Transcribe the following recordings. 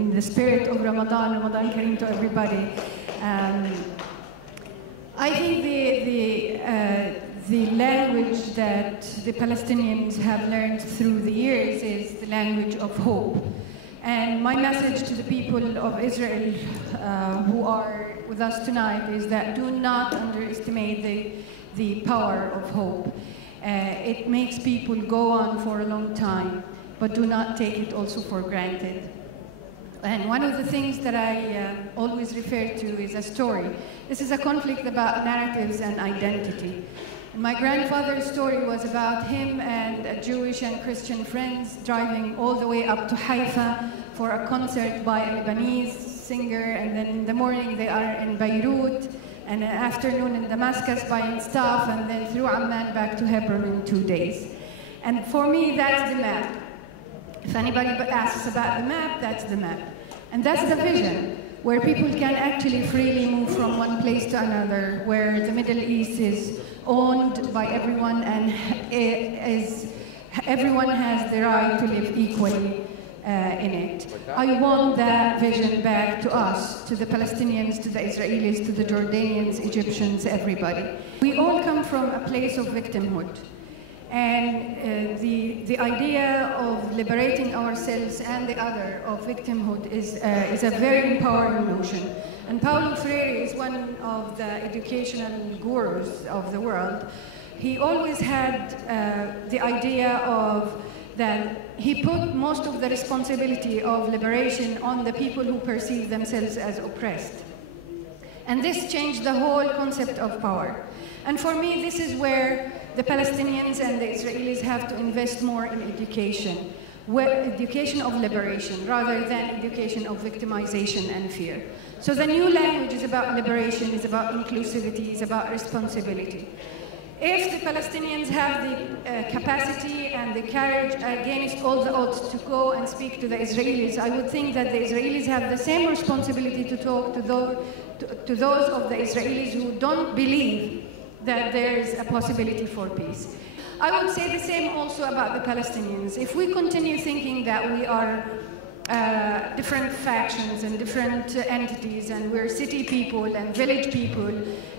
In the spirit of Ramadan, Ramadan Kareem to everybody. I think the language that the Palestinians have learned through the years is the language of hope. And my message to the people of Israel who are with us tonight is that do not underestimate the power of hope. It makes people go on for a long time, but do not take it also for granted. And one of the things that I always refer to is a story. This is a conflict about narratives and identity. And my grandfather's story was about him and Jewish and Christian friends driving all the way up to Haifa for a concert by a Lebanese singer, and then in the morning they are in Beirut, and in the afternoon in Damascus buying stuff, and then through Amman back to Hebron in 2 days. And for me, that's the map. If anybody asks about the map, that's the map. And that's the vision, where people can actually freely move from one place to another, where the Middle East is owned by everyone and everyone has the right to live equally in it. I want that vision back to us, to the Palestinians, to the Israelis, to the Jordanians, Egyptians, everybody. We all come from a place of victimhood. And the idea of liberating ourselves and the other of victimhood is a very empowering notion. And Paulo Freire is one of the educational gurus of the world. He always had the idea of that he put most of the responsibility of liberation on the people who perceive themselves as oppressed. And this changed the whole concept of power. And for me, this is where the Palestinians and the Israelis have to invest more in education, education of liberation, rather than education of victimization and fear. So the new language is about liberation, is about inclusivity, is about responsibility. If the Palestinians have the capacity and the courage against all the odds to go and speak to the Israelis, I would think that the Israelis have the same responsibility to talk to those of the Israelis who don't believe that there is a possibility for peace. I would say the same also about the Palestinians. If we continue thinking that we are different factions and different entities, and we're city people and village people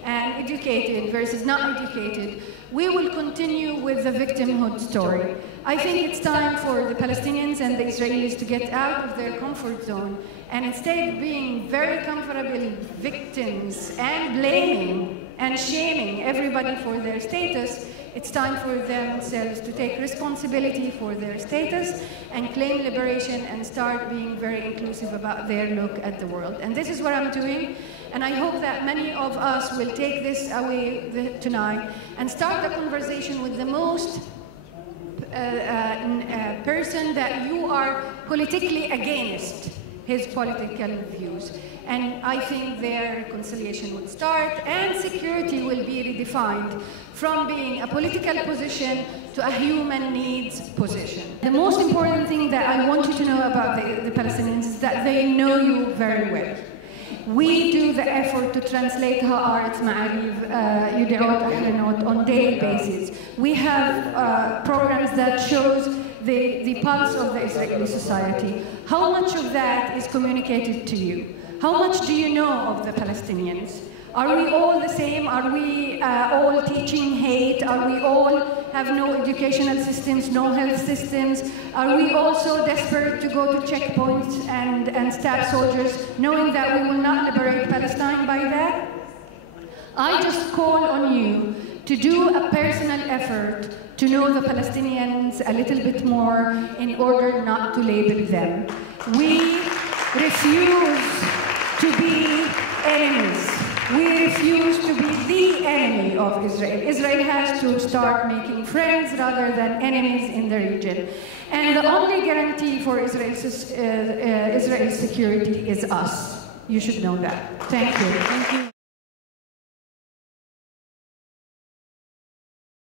and educated versus not educated, we will continue with the victimhood story. I think it's time for the Palestinians and the Israelis to get out of their comfort zone, and instead of being very comfortable victims and blaming and shaming everybody for their status, it's time for themselves to take responsibility for their status and claim liberation and start being very inclusive about their look at the world. And this is what I'm doing, and I hope that many of us will take this away tonight and start the conversation with the most person that you are politically against his political views. And I think their reconciliation would start, and security will be redefined from being a political position to a human needs position. The most important thing that I want you to know about the Palestinians is that they know you very well. We do the effort to translate Haaretz Peace on daily basis. We have programs that shows the pulse of the Israeli society. How much of that is communicated to you? How much do you know of the Palestinians? Are we all the same? Are we all teaching hate? Are we all have no educational systems, no health systems? Are we also desperate to go to checkpoints and stab soldiers, knowing that we will not liberate Palestine by that? I just call on you to do a personal effort to know the Palestinians a little bit more in order not to label them. We refuse to be enemies. We refuse to be the enemy of Israel. Israel has to start making friends rather than enemies in the region. And the only guarantee for Israel's security is us. You should know that. Thank you. Thank you.